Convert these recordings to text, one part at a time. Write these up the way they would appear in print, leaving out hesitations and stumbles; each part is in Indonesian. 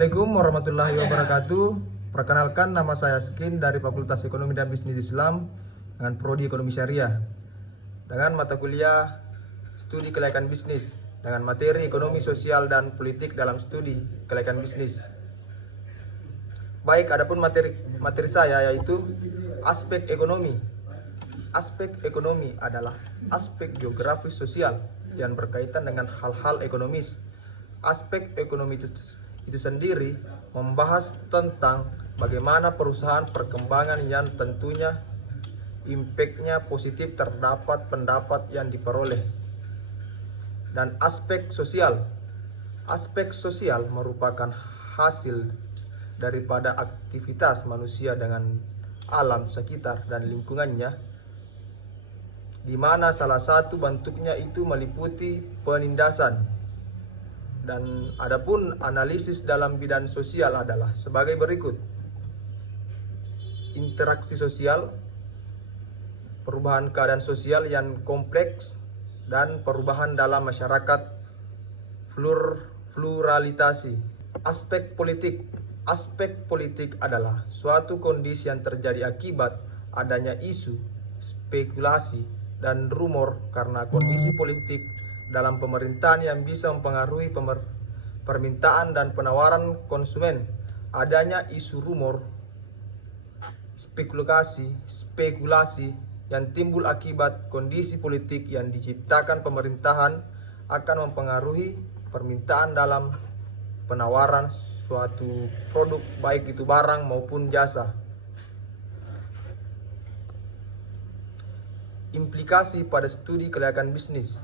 Assalamualaikum warahmatullahi wabarakatuh. Perkenalkan, nama saya Skin dari Fakultas Ekonomi dan Bisnis Islam dengan Prodi Ekonomi Syariah dengan mata kuliah Studi Kelayakan Bisnis dengan materi Ekonomi Sosial dan Politik dalam Studi Kelayakan Bisnis. Baik, adapun materi saya yaitu aspek ekonomi. Aspek ekonomi adalah aspek geografis sosial yang berkaitan dengan hal-hal ekonomis. Aspek ekonomi itu sendiri membahas tentang bagaimana perusahaan perkembangan yang tentunya impact-nya positif terdapat pendapat yang diperoleh. Dan aspek sosial merupakan hasil daripada aktivitas manusia dengan alam sekitar dan lingkungannya, di mana salah satu bentuknya itu meliputi penindasan. Dan adapun analisis dalam bidang sosial adalah sebagai berikut: interaksi sosial, perubahan keadaan sosial yang kompleks, dan perubahan dalam masyarakat, pluralitasi. Aspek politik adalah suatu kondisi yang terjadi akibat adanya isu, spekulasi, dan rumor karena kondisi politik dalam pemerintahan yang bisa mempengaruhi permintaan dan penawaran konsumen. Adanya isu rumor, spekulasi yang timbul akibat kondisi politik yang diciptakan pemerintahan akan mempengaruhi permintaan dalam penawaran suatu produk, baik itu barang maupun jasa. Implikasi pada studi kelayakan bisnis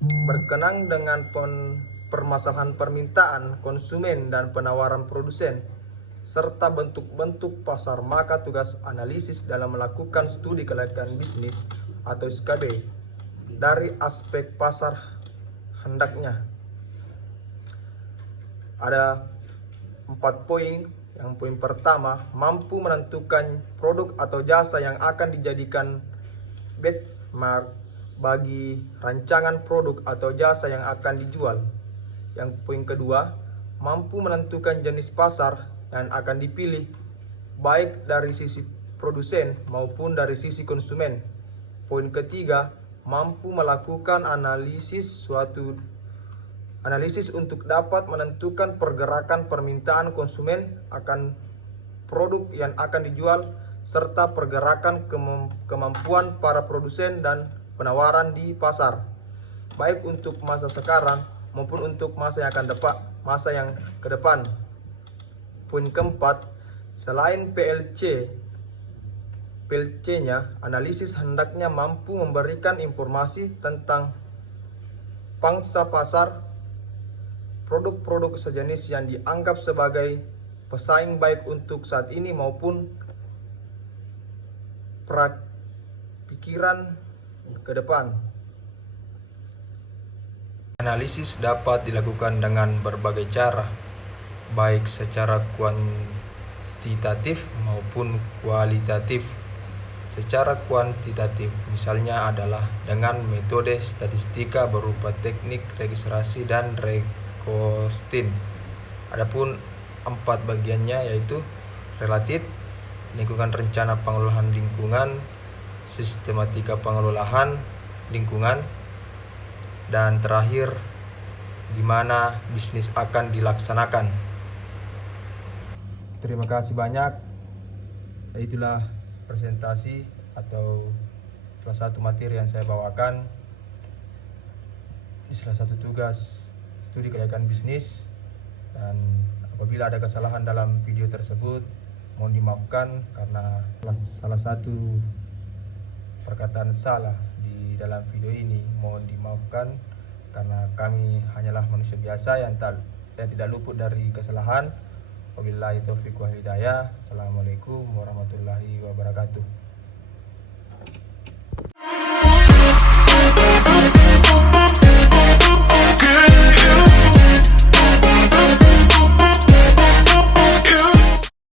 berkenaan dengan permasalahan permintaan konsumen dan penawaran produsen serta bentuk-bentuk pasar, maka tugas analisis dalam melakukan studi kelayakan bisnis atau SKB dari aspek pasar hendaknya ada 4 poin. Yang poin pertama, mampu menentukan produk atau jasa yang akan dijadikan benchmark bagi rancangan produk atau jasa yang akan dijual. Yang poin kedua, mampu menentukan jenis pasar yang akan dipilih baik dari sisi produsen maupun dari sisi konsumen. Poin ketiga, mampu melakukan analisis untuk dapat menentukan pergerakan permintaan konsumen akan produk yang akan dijual serta pergerakan kemampuan para produsen dan penawaran di pasar, baik untuk masa sekarang maupun untuk masa yang ke depan. Poin keempat, selain PLC-nya, analisis hendaknya mampu memberikan informasi tentang pangsa pasar, produk-produk sejenis yang dianggap sebagai pesaing baik untuk saat ini maupun pikiran ke depan. Analisis dapat dilakukan dengan berbagai cara, baik secara kuantitatif maupun kualitatif. Secara kuantitatif misalnya adalah dengan metode statistika berupa teknik registrasi dan recosting. Adapun 4 bagiannya yaitu relatif, lingkungan rencana pengelolaan lingkungan, sistematika pengelolaan lingkungan, dan terakhir di mana bisnis akan dilaksanakan. Terima kasih banyak. Itulah presentasi atau salah satu materi yang saya bawakan di salah satu tugas studi kelayakan bisnis, dan apabila ada kesalahan dalam video tersebut mohon dimaafkan karena salah satu perkataan salah di dalam video ini. Mohon dimaafkan karena kami hanyalah manusia biasa yang tidak luput dari kesalahan. Wabillahi taufiq wal hidayah. Assalamualaikum warahmatullahi wabarakatuh.